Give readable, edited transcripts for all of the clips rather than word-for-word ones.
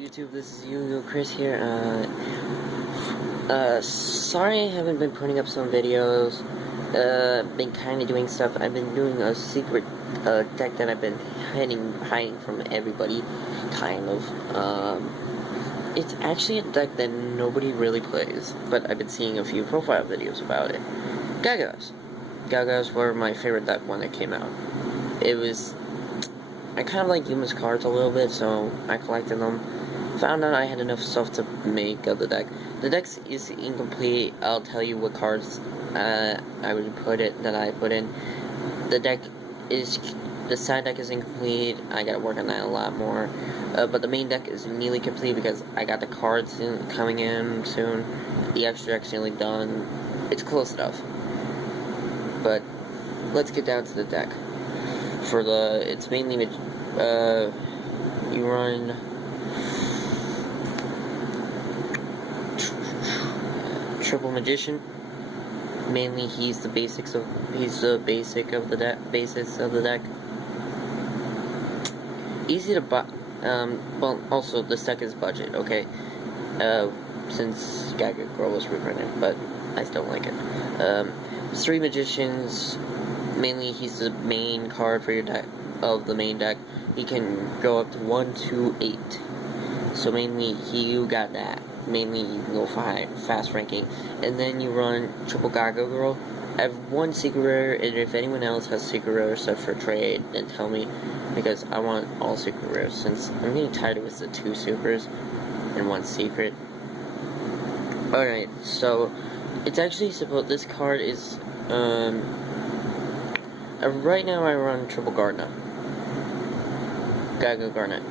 YouTube, this is Yugiochris here. Sorry I haven't been putting up some videos. Been kind of doing stuff. I've been doing a secret deck that I've been hiding from everybody, kind of. It's actually a deck that nobody really plays, but I've been seeing a few profile videos about it. GaGa's. GaGa's were my favorite deck when it came out. I kind of like Yuma's cards a little bit, so I collected them. Found out I had enough stuff to make of the deck. The deck is incomplete. I'll tell you what cards I put in. The side deck is incomplete. I gotta work on that a lot more. But the main deck is nearly complete because I got the cards coming in soon. The extract's nearly done. It's close enough. But let's get down to the deck. It's mainly, you run Triple Magician. Mainly, he's the basis of the deck. Easy to buy. Well, also this deck is budget. Okay, since GaGaGa was reprinted, but I still like it. 3 Magicians. Mainly, he's the main card for your deck, of the main deck. He can go up to 1, 2, 8. So mainly, you got that. Mainly, you can go fast ranking. And then you run Triple GaGaGa. I have 1 secret rare, and if anyone else has secret rare stuff for trade, then tell me, because I want all secret rares, since I'm getting tired of the 2 supers and 1 secret. Alright, so, it's actually this card is, right now I run Triple GaGaGa.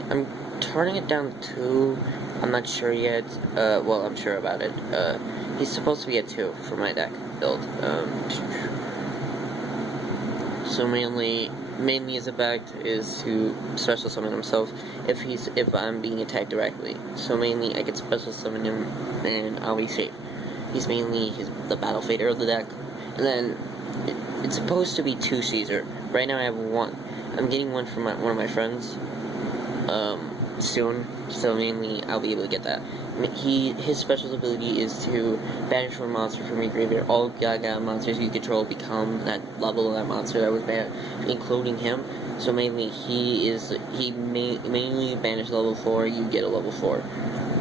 I'm turning it down to 2. I'm not sure yet. Well, I'm sure about it. He's supposed to be at 2 for my deck build. So mainly his effect is to special summon himself if I'm being attacked directly. So mainly I can special summon him and I'll be safe. He's mainly the battle fader of the deck. And then it's supposed to be 2 Caesar. Right now I have 1. I'm getting 1 from one of my friends soon, so mainly I'll be able to get that. His special ability is to banish one monster from your graveyard. All GaGaGa monsters you control become that level of that monster that was banned, including him. So mainly he mainly banished level 4. You get a level 4.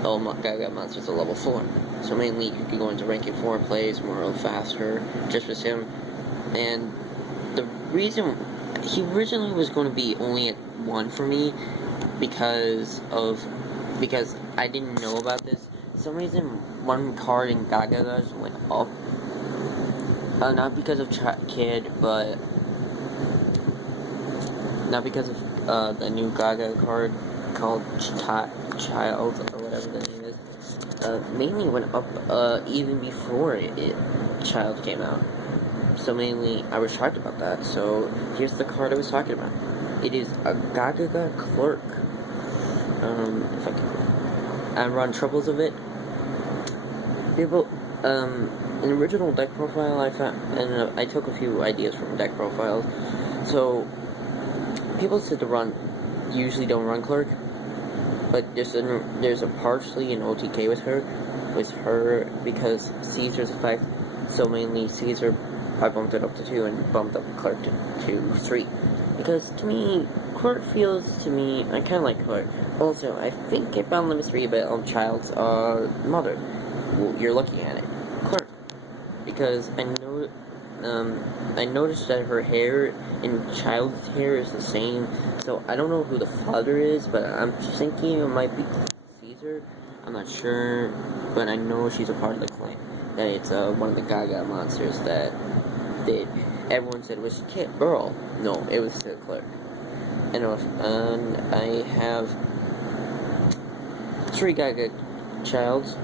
All GaGaGa monsters are level 4. So mainly you can go into ranking 4 plays more faster just with him. And the reason he originally was going to be only at 1 for me because I didn't know about this. For some reason, 1 card in GaGaGa just went up. Not because of Kid, but not because of the new GaGaGa card called Child or whatever the name is. Mainly went up even before Child came out. So mainly, I was shocked about that. So here's the card I was talking about. It is a GaGaGa Clerk. If I can, I run troubles of it. People, an original deck profile I found, and I took a few ideas from deck profiles. So people said usually don't run Clerk, but there's a partially an OTK with her because Caesar's effect. So mainly Caesar, I bumped it up to 2 and bumped up Clerk to 3. Because to me, Clerk feels to me, I kind of like Clerk. Also, I think it found limit 3 but on Child's mother. Well, you're looking at it. Clerk. Because I noticed that her hair and Child's hair is the same. So I don't know who the father is, but I'm thinking it might be Caesar. I'm not sure, but I know she's a part of the clan. That it's one of the GaGaGa monsters that everyone said was girl. No, it was the Clerk. And I have 3 GaGaGa Childs.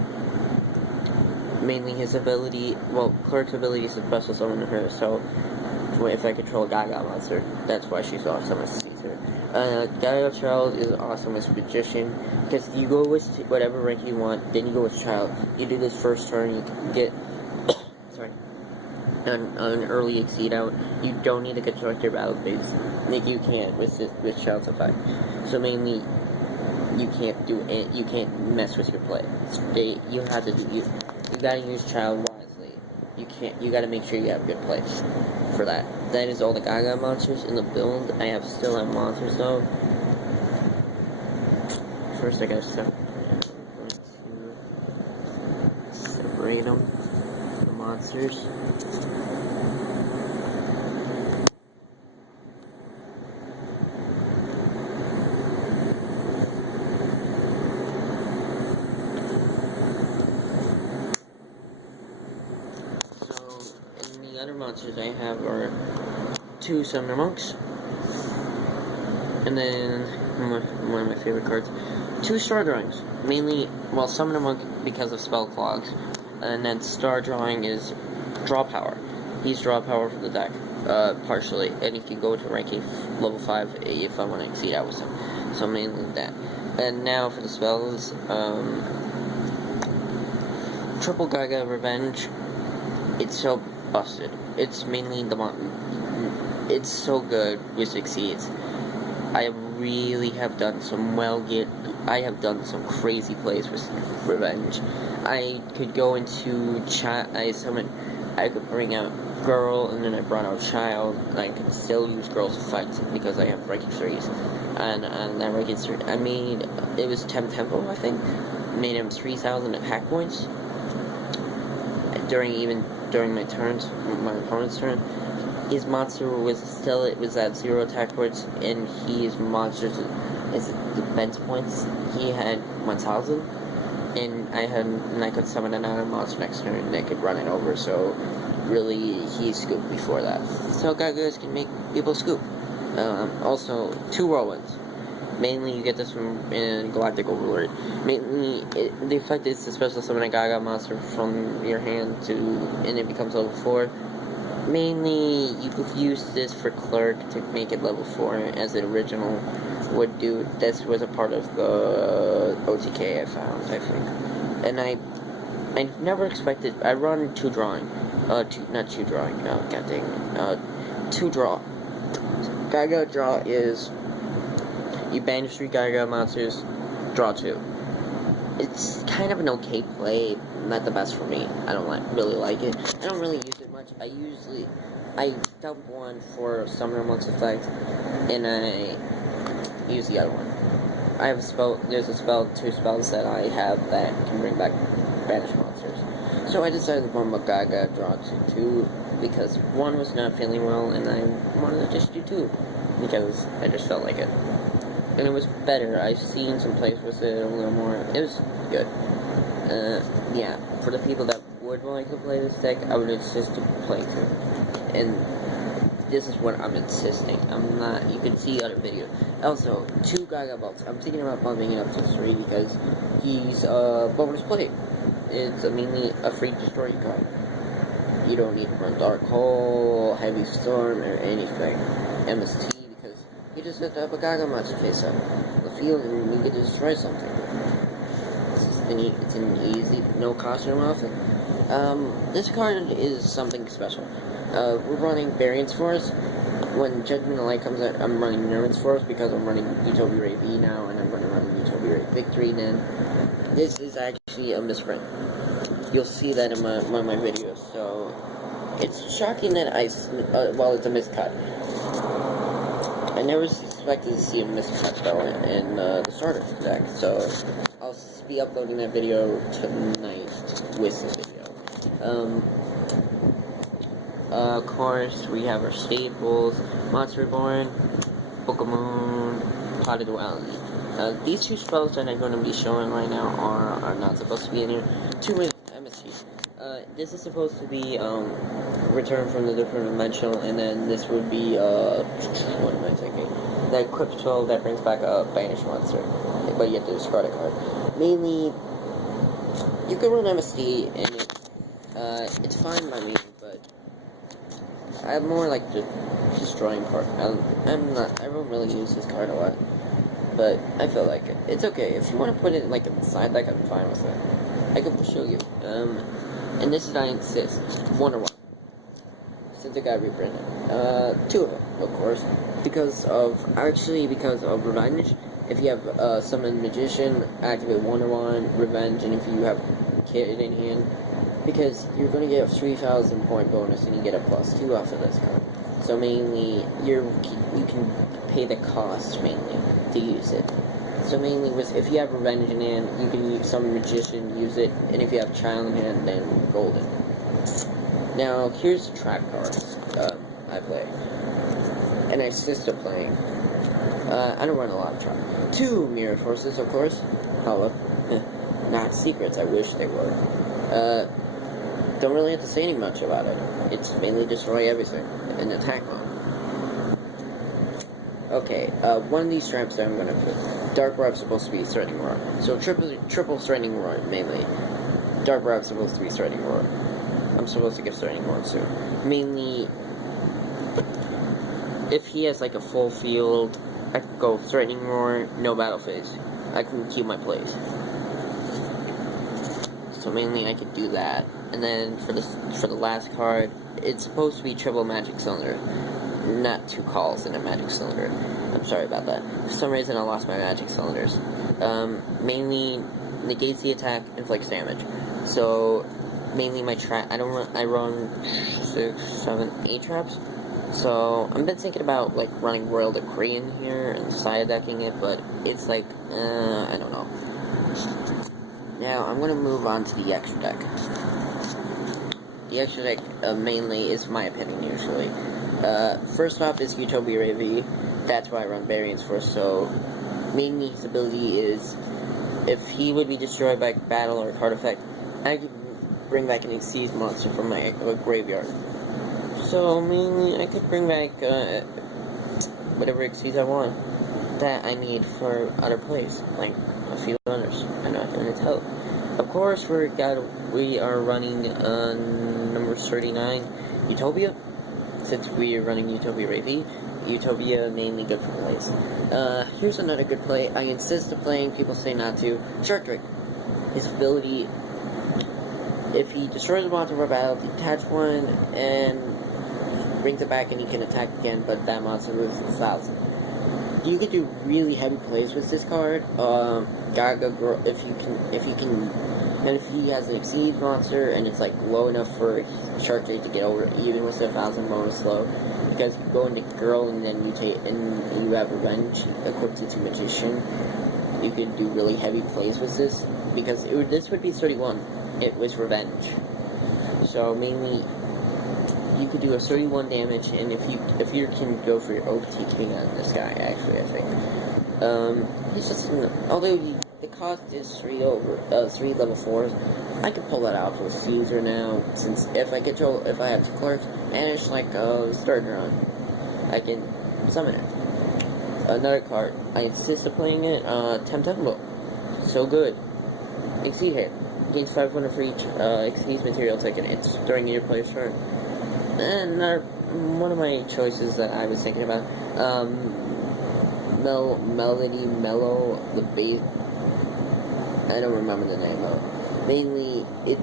Mainly his ability, Clerk's ability is to special summon her, so if I control a GaGaGa monster, that's why she's awesome as Caesar. GaGaGa Child is awesome as Magician, because you go with whatever rank you want, then you go with Child. You do this first turn, you can get an early exceed out. You don't need to construct your battle base. Like you can with Child's effect. So mainly, you can't do it. You can't mess with your play. You have to do you gotta use child wisely. You gotta make sure you have good plays for that. That is all the GaGa monsters in the build. I still have monsters though. First I gotta separate them, the monsters. Other monsters I have are 2 Summoner Monks, and then one of my favorite cards, 2 Star Drawings. Mainly, well, Summoner Monk because of spell clogs, and then Star Drawing is draw power. He's draw power for the deck, partially, and he can go to rank level 5 if I want to exceed out with him. So mainly that. And now for the spells, Triple GaGa Revenge. It's so busted. It's mainly it's so good with succeeds. I really have done some I have done some crazy plays with Revenge. I could go into I could bring out Girl, and then I brought out Child, and I could still use Girls to fight because I have ranking 3s. And that ranking 3, I made, it was Tempo, I think, made him 3,000 attack points. During my turns, my opponent's turn, his monster was at 0 attack points, and his monster's defense points, he had 1,000, and I could summon another monster next turn, and I could run it over, so really, he scooped before that. So GaGas can make people scoop. Also, 2 whirlwinds. Mainly, you get this from Galactic Overlord. Mainly, the effect is to special summon a GaGa monster from your hand and it becomes level 4. Mainly, you could use this for Clerk to make it level 4, as the original would do. This was a part of the OTK I found, I think. And I never expected, I run 2 drawing. 2 draw. GaGa draw is, you banish 3 GaGa monsters, draw 2. It's kind of an okay play, not the best for me. I don't really like it. I don't really use it much. I dump one for Summoner Monk's effect, and I use the other one. I have there's 2 spells that I have that can bring back banished monsters. So I decided to run GaGa draw 2, because 1 was not feeling well, and I wanted to just do 2, because I just felt like it. And it was better. I've seen some plays with it a little more. It was good. Yeah, for the people that would like to play this deck, I would insist to play 2. And this is what I'm insisting. I'm not, you can see other videos. Also, 2 GaGa bolts. I'm thinking about bumping it up to 3 because he's a bonus play. It's mainly a free destroy card. You don't need to run Dark Hole, Heavy Storm, or anything. MST. You just have to have a GaGa monster face up the field, and you get to destroy something. It's an easy, no cost room off it. This card is something special. We're running Variance Force. When Judgment of Light comes out, I'm running Nervance Force because I'm running Utopia Ray B now, and I'm going to run Utopia Ray Victory then. This is actually a misprint. You'll see that in one of my videos, so it's shocking that it's a miscut. I never expected to see a miscut spell in the starter deck, so I'll be uploading that video tonight with this video. Of course, we have our staples, Monster Reborn, Book of Moon, Potted Duality. These 2 spells that I'm going to be showing right now are not supposed to be in here. 2 MSTs. This is supposed to be, Return from the Different Dimensional, and then this would be, what am I thinking? The Equip 12 that brings back a banished monster, but you have to discard a card. Mainly, you can run MST, and it's fine by me, but I'm more like the destroying card. I don't really use this card a lot, but I feel like it. It's okay. If you want to put it like in the side deck, I'm fine with it. I can show you. And this is I insist. Wonder Why. Since it got reprinted. 2 of them, of course. Because of Revenge, If you have Summon Magician, activate Wonder-Wand, Revenge, and if you have Kid in hand, because you're going to get a 3,000 point bonus and you get a +2 off of this card. So mainly, you can pay the cost mainly to use it. So mainly, if you have Revenge in hand, you can use Summon Magician, use it, and if you have Child in hand, then Golden. Now, here's the trap cards I play. And I insist on playing. I don't run a lot of trap. 2 Mirror Forces, of course. Holla. Not secrets, I wish they were. Don't really have to say any much about it. It's mainly destroy everything and attack on. Okay, one of these traps that I'm gonna put. Dark Rob's supposed to be Threatening Roar. So triple Threatening Roar, mainly. Dark Rob's supposed to be Threatening Roar. I'm supposed to give Threatening Roar soon. Mainly, if he has like a full field, I can go Threatening Roar, no battle phase. I can keep my place. So mainly I could do that. And then for the last card, it's supposed to be triple Magic Cylinder. Not 2 calls in a Magic Cylinder. I'm sorry about that. For some reason I lost my Magic Cylinders. Mainly negates the attack, inflicts damage. So mainly I run 6, 7, 8 traps. So I've been thinking about like running Royal Decree in here and side decking it, but it's like I don't know. Now I'm gonna move on to the extra deck. The extra deck mainly is my opinion usually. First off is Utopia Ravy. That's why I run variants for. So mainly his ability is if he would be destroyed by battle or card effect, I could bring back an Exceed monster from my graveyard. So mainly I could bring back whatever Exceeds I want that I need for other plays, like a few others. I'm not gonna tell. Of course, we are running number 39, Utopia. Since we are running Utopia Ravy, Utopia mainly good for plays. Here's another good play. I insist on playing. People say not to. Shark Drake. His ability, if he destroys a monster for battle, detach one and brings it back, and he can attack again. But that monster loses 1,000. You could do really heavy plays with this card. GaGaGa, if he has an Exceed monster and it's like low enough for Shark Drake to get over, even with 1,000 bonus slow, because you go into Girl and then you have Revenge equipped to Magician, you could do really heavy plays with this, because this would be 31. It was Revenge. So mainly, you could do a 31 damage, and if you can go for your OTK on this guy, actually, I think. He's just although the cost is 3 level 4s, I can pull that out for a Fuser now, since if I have 2 clerks, and it's like starter on, I can summon it. Another card, I insist on playing it, Temtempo. So good. Exceed hit. Gains 500 for each Exceed material taken. It's during your player's turn. And one of my choices that I was thinking about, Mellow, the base, I don't remember the name though. Mainly, it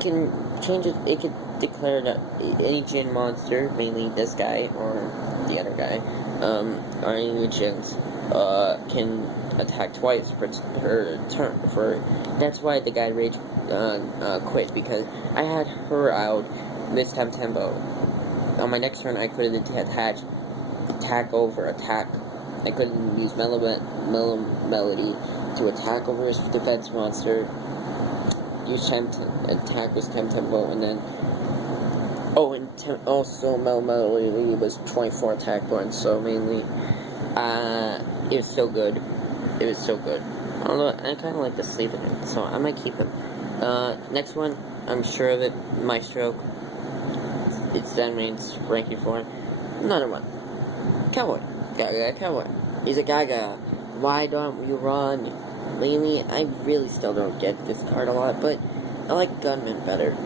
can change it, it could declare that any Djinn monster, mainly this guy or the other guy, or any Djinns, can attack twice per turn. That's why the guy Rage quit, because I had her out this Temtempo. On my next turn, I could have attack over attack. I couldn't use Melody to attack over his defense monster. Use attack with Temtempo, and then also Melody was 24 attack points. So mainly, it was so good. It was so good. Although I kind of like to sleep in it, so I might keep him. Next one, I'm sure of it. Maestro. It's then means ranking 4. Another one. Cowboy. GaGaGa Cowboy. He's a GaGa. Why don't you run? Mainly, I really still don't get this card a lot, but I like Gunman better.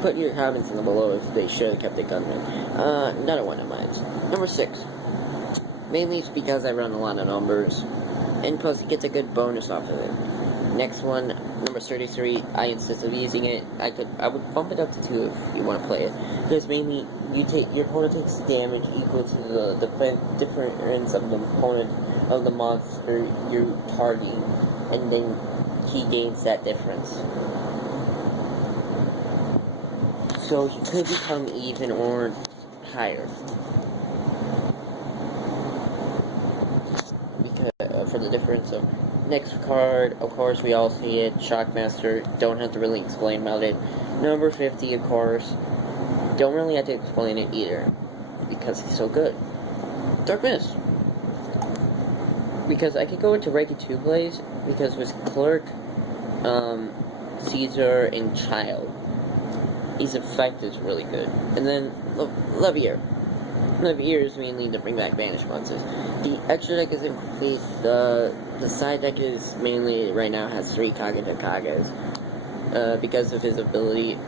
Put your comments in the below if they should have kept the Gunman. Another one of mine. Number 6. Mainly it's because I run a lot of numbers, and plus it gets a good bonus off of it. Next one, number 33, I insist on using it. I would bump it up to 2 if you want to play it, because mainly your opponent takes damage equal to the difference of the opponent of the monster you're targeting, and then he gains that difference. So he could become even or higher. Because for the difference of next card, of course we all see it, Shockmaster, don't have to really explain about it. Number 50, of course, don't really have to explain it either, because he's so good. Dark Mist. Because I could go into Reiki 2 plays, because with Clerk, Caesar, and Child, his effect is really good. And then, Levier. Levier is mainly to bring back banished monsters. The extra deck is incomplete. The side deck is mainly, right now, has 3 GaGaGas, because of his ability.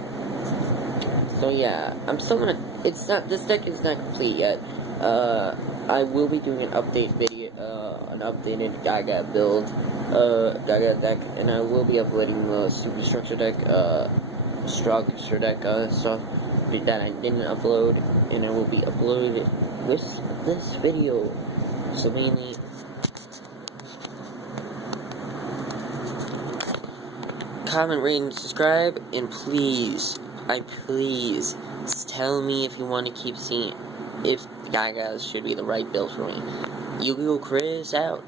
So yeah, I'm still gonna, this deck is not complete yet. I will be doing an update video, an updated GaGa build, GaGa deck, and I will be uploading the Superstructure deck, Structure deck, stuff that I didn't upload, and I will be uploaded with this video. So mainly, comment, rate, and subscribe, and please tell me if you want to keep seeing if GaGa should be the right build for me. Yugiochris out.